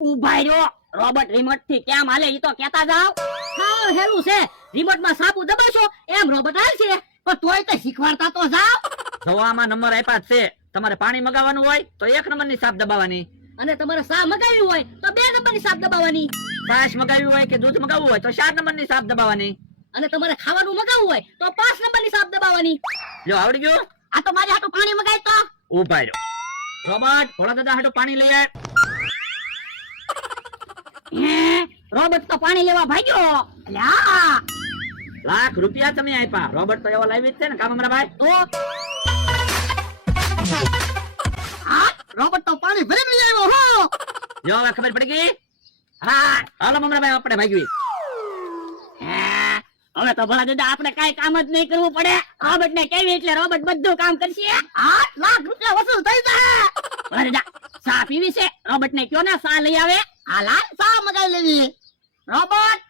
ઊભા રહ્યો. રોબોટ રિમોટથી કેમ હાલે ઈ તો કેતા જાવ હા હેલું છે. રિમોટમાં સાપુ દબાશો એમ રોબોટ હાલશે પણ તોય તો શીખવાડતા તો જાવ જવામાં નંબર આપ્યા છે. તમારે પાણી મગાવવાનું હોય તો એક નંબરની સાપ દબાવવાની. અને તમારે સા મગાવી હોય તો બે નંબરની સાપ દબાવવાની. છાશ મગાવી હોય કે દૂધ મગાવવું હોય તો ચાર નંબરની સાપ દબાવવાની. અને તમારે ખાવાનું મગાવવું હોય તો પાંચ નંબરની સાપ દબાવવાની. જો આવડી ગયું? આ તો મારે હાટું પાણી મગાય તો. ઊભા રહ્યો. રોબોટ ભોળા દાદા હાટું પાણી લઈ આય હે રોબોટ તો પાણી લેવા ભાગ્યો. લાખ રૂપિયા તમે આપ્યા. રોબર્ટ તો એવો લાવી જ છે ને કામ અમારા ભાઈ? તો? હા રોબોટ તો પાણી ભરી લઈ આવ્યો હો. જો હવે ખબર પડી ગઈ? હા હાલો મમરા ભાઈ આપણે ભાગ્યું હવે તો ભલા દાદા આપણે કઈ કામ જ નહીં કરવું પડે. રોબર્ટ ને કેવી એટલે રોબર્ટ બધું કામ કરશે? આઠ લાખ રૂપિયા વસૂલ થઈ જાય ભલા દાદા સા પીવી છે? રોબર્ટ ને કયો ને સા લઈ આવે? આ લાલ સા મગાવી લેવી. રોબોટ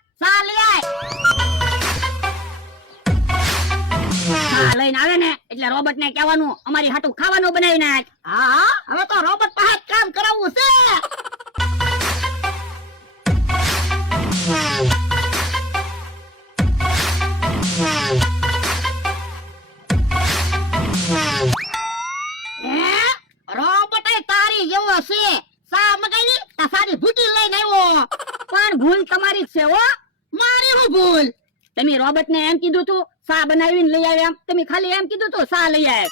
લઈને આવે ને એટલે રોબોટ ને કહેવાનું અમારી હાટું ખાવાનું બનાવી નાખ હા હા હવે તો રોબોટ પાસે કામ કરાવવું છે ભૂલ તમારી જ છે હો. મારી હું ભૂલ? તમે રોબર્ટ ને એમ કીધું તું સા બનાવીને લઈ આવ્યા એમ? તમે ખાલી એમ કીધું તું સા લઈ આવ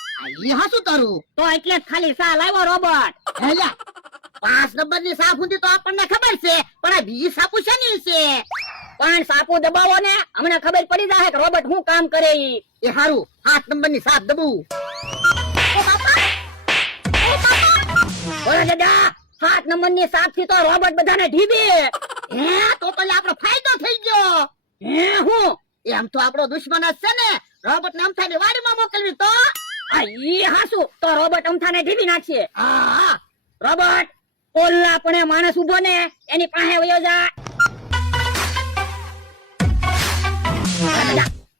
એ હાસું તારું તો એટલે ખાલી સા લાવ્યો રોબર્ટ હેલા પાંચ નંબરની સાફ ઊંધી તો આપણને ખબર છે પણ આ બીજી સાપુ છે ની છે? પણ સાપુ દબાવો ને અમને ખબર પડી જાય કે રોબર્ટ શું કામ કરે ઈ. એ હારું સાત નંબરની સાપ દબવું દાદા સાત નંબરની સાપથી તો રોબર્ટ બધાને ઢીબે. હે, તો પેલા આપણો ફાયદો થઈ ગયો. હે, હું? એમ તો આપણો દુશ્મન જ છે ને. રોબોટ ને અમથાની વાડીમાં મોકલવી તો? આ ઈ હાસુ તો રોબોટ અમથાને ઢીબી નાખીએ. હા રોબોટ, ઓલા પણ માણસ ઊભો ને, એની પાસે વયો જા.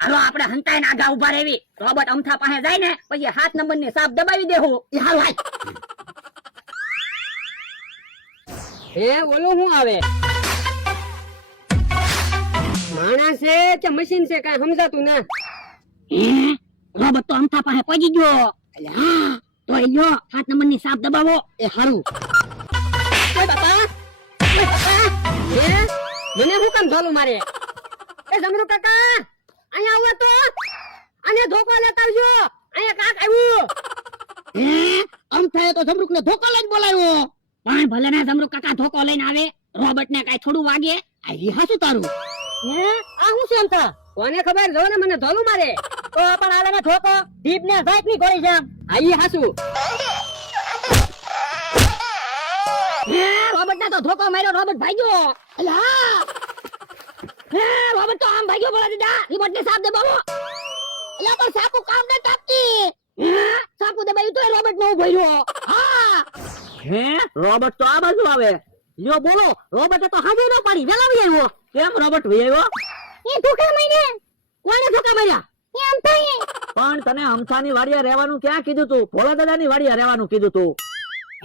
હાલો, આપણે હંતાઈ આગા ઊભા રહેવી. રોબોટ અમથા પાસે જાય ને, પછી હાથ નંબરની સાપ દબાવી દેવું હાલ હાલ. હે, ઓલું શું આવે? માણસ છે કે મશીન છે કઈ સમજાતું ના? રોબોટ તો અમથા પાસે પહોંચી ગયો. તો એ સાત નંબરની સાપ દબાવો એ હારું. મને હું કામ ધોલું મારે? એ જમરુ કાકા અહીંયા આવો તો. અને ધોકો લેતા આવજો. અહીંયા કાક આવ્યું. હે? અમથાએ તો જમરૂક ને ધોકો લઈને બોલાવ્યો. પણ ભલે ના જમરુક કાકા ધોકો લઈને આવે રોબોટ ને કઈ થોડું વાગે આ હાસું તારું. હે? આ શું છે થા? કોને ખબર? જો ને મને ઢોલું મારે. તો પણ આલે ને ધોકો દીપ ને સાઈડની ગોળી જામ આઈ હાસુ. હે રોબોટ ને તો ધોકો માર્યો, રોબોટ ભાગ્યો. અલા, હે, રોબોટ તો આમ ભાગ્યો બોલા દીધા રિમોટ ને સાપ દબાવો. અલા, પણ સાપુ કામ ન તાપતી હે, સાપુ દબાવ્યું તો રોબોટ નો ભર્યો. હા. હે, રોબોટ તો આ બાજુ આવે. લ્યો બોલો, રોબોટે તો હાજર ન પાડી. વેલા આવી આવ્યો. કેમ રોબોટ ભાઈ આવ્યો? એ ધોકા માર્યા. કોણે ધોકા માર્યા? એ અમથાએ પણ તને અમથાની વાડિયા રહેવાનું ક્યાં કીધું તું? ભોળા દાદાની વાડિયા રહેવાનું કીધું તું.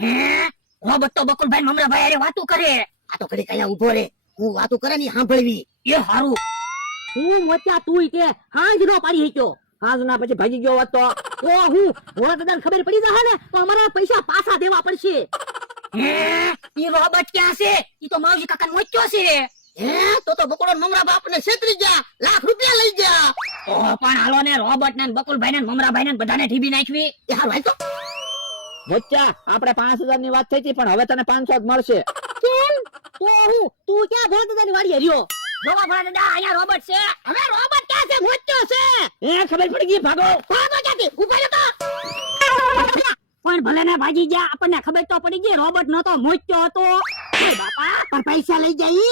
હે? રોબોટ તો બકુલભાઈ મમરાભાઈ અરે વાતું કરે. આ તો ઘડી કયા ઊભો રે. હું વાતું કરે ની સાંભળવી. એ હારું. હું મોચા તું કે હાંજ નો પાડી હક્યો હાજ ના પછી ભાગી ગયો હોત તો. તો હું ભોળા દાદાને ખબર પડી જશે ને તો અમારા પૈસા પાછા દેવા પડશે. હે? એ રોબોટ ક્યાં છે? એ તો માવજી કાકા મોચ્યો છે. હે? તો તો બકુડો મમરા બાપ ને છેતરી ગયા. લાખ રૂપિયા લઈ ગયા. તો પણ હાલો ને રોબર્ટ ને બકુલભાઈ ને મમરાભાઈ ને બધાને ઠીબી નાખવી. એ હાલ ભાઈ તો. બચ્ચા આપણે પાંચ હજારની વાત થઈ હતી પણ હવે તને પાંચસો જ મળશે. કેમ? તો હું તું ક્યાં ભોળા દાદાની વાડી હર્યો જોવા ભોળા દાદા અહીંયા રોબર્ટ છે. હવે રોબર્ટ ક્યાં છે? મોચ્યો છે. એ ખબર પડી ગઈ ભાગો. ભાગો ક્યાંથી? ઊભા તો. પણ ભલે ને ભાગી ગયા આપણને ખબર તો પડી ગઈ રોબર્ટ નતો મોચ્યો હતો. બાપા પણ પૈસા લઈ જાય